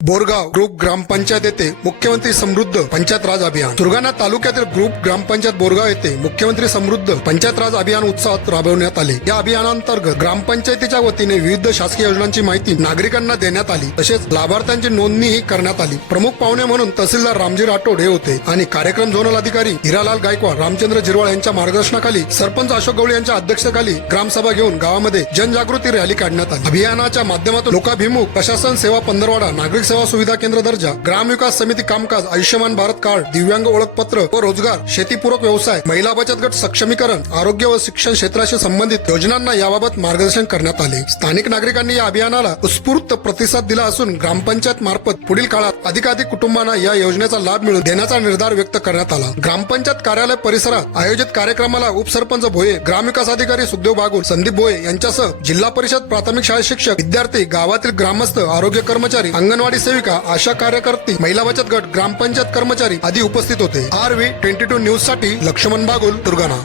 Borgaon group ग्रामपंचायत येथे मुख्यमंत्री समृद्ध पंचायत राज अभियान. दुर्गाना तालुक्यातील ग्रुप ग्रामपंचायत बोरगाव येथे मुख्यमंत्री समृद्ध पंचायत राज अभियान उत्साहात राबवण्यात आले. या अभियानांतर्गत ग्रामपंचायतीच्या वतीने विविध शासकीय योजनांची माहिती नागरिकांना देण्यात आली. तसेच लाभार्थ्यांची नोंदणीही करण्यात आली. प्रमुख पाहुणे म्हणून तहसीलदार रामजी राठोड हे होते आणि कार्यक्रम झोनल अधिकारी हिरालाल गायकवाड रामचंद्र जिरवाळ यांच्या मार्गदर्शनाखाली सरपंच अशोक गवळी यांच्या अध्यक्षतेखाली ग्रामसभा घेऊन गावामध्ये जनजागृती रॅली काढण्यात आली. अभियानाच्या माध्यमातून लोकाभिमुख प्रशासन सेवा पंधरवाडा नागरिक सेवा सुविधा केंद्र दर्जा ग्रामविकास समिती कामकाज आयुष्यमान भारत कार्ड दिव्यांग ओळखपत्र व रोजगार शेतीपूरक व्यवसाय महिला बचत गट सक्षमीकरण आरोग्य व शिक्षण क्षेत्राशी संबंधित योजनांना याबाबत मार्गदर्शन करण्यात आले. स्थानिक नागरिकांनी या अभियानाला उत्स्फूर्त प्रतिसाद दिला असून ग्रामपंचायत मार्फत पुढील काळात अधिकाधिक कुटुंबांना या योजनेचा लाभ मिळून देण्याचा निर्धार व्यक्त करण्यात आला. ग्रामपंचायत कार्यालय परिसरात आयोजित कार्यक्रमाला उपसरपंच भोये ग्रामविकास अधिकारी सुखदेव बागुल संदीप भोये यांच्यासह जिल्हा परिषद प्राथमिक शाळा शिक्षक विद्यार्थी गावातील ग्रामस्थ आरोग्य कर्मचारी अंगणवाडी सेविका आशा कार्यकर्ती महिला बचत गट ग्रामपंचायत कर्मचारी आदी उपस्थित होते. आर व्ही ट्वेंटी टू न्यूजसाठी लक्ष्मण बागुल दुर्गाणा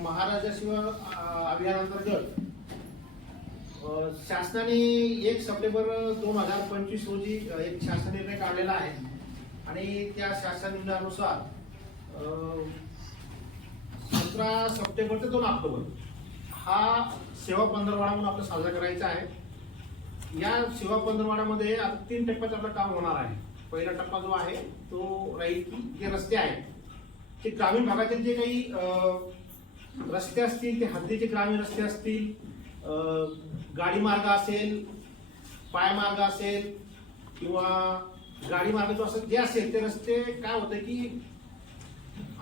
महाराजा शिव अभियानांतर्गत शासनाने एक सप्टेंबर दोन हजार पंचवीस रोजी एक शासन निर्णय काढलेला आहे. आणि त्या शासन निर्णयानुसार सतरा सप्टेंबर ते दोन ऑक्टोबर हा सेवा पंधरवाडा म्हणून आपला साजरा करायचा आहे. या सेवा पंधरवाड्यामध्ये आता तीन टप्प्यात आपलं काम होणार आहे. पहिला टप्पा जो आहे तो राहील की जे रस्ते आहेत ते ग्रामीण भागातील जे काही रस्ते असतील ते हद्दीचे ग्रामीण रस्ते असतील गाडी मार्ग असेल पायमार्ग असेल किंवा गाडी मार्ग जो असेल जे असेल ते रस्ते काय होतं की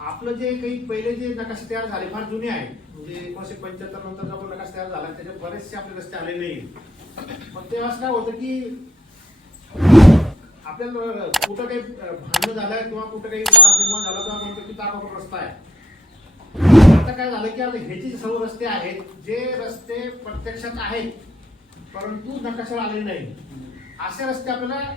आपलं जे काही पहिले जे नकाशे तयार झाले फार जुने आहे म्हणजे एकोणीसशे पंच्याहत्तर नंतर जो नकाश नकाशा तयार झाला त्याच्यात बरेचसे आपले रस्ते आले नाही मग तेव्हा काय होतं की आपल्याला कुठं काही भांडण झालं किंवा कुठं काही वाद निर्माण झाला तर म्हणतो की तारापूर रस्ता आहे. आता काय झालं की आता हे जे सर्व रस्ते आहेत जे रस्ते प्रत्यक्षात आहेत परंतु नकाशावर आलेले नाही असे रस्ते आपल्याला